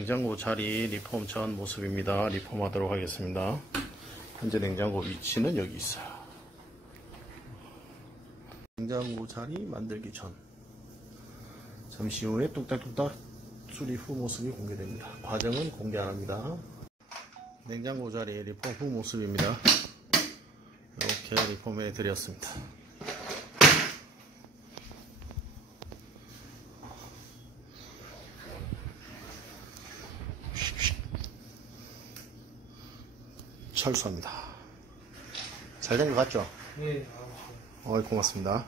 냉장고 자리 리폼 전 모습입니다. 리폼하도록 하겠습니다. 현재 냉장고 위치는 여기 있어요. 냉장고 자리 만들기 전, 잠시 후에 뚝딱뚝딱 수리 후 모습이 공개됩니다. 과정은 공개 안합니다. 냉장고 자리 리폼 후 모습입니다. 이렇게 리폼해 드렸습니다. 철수합니다. 잘 된 것 같죠? 네. 고맙습니다.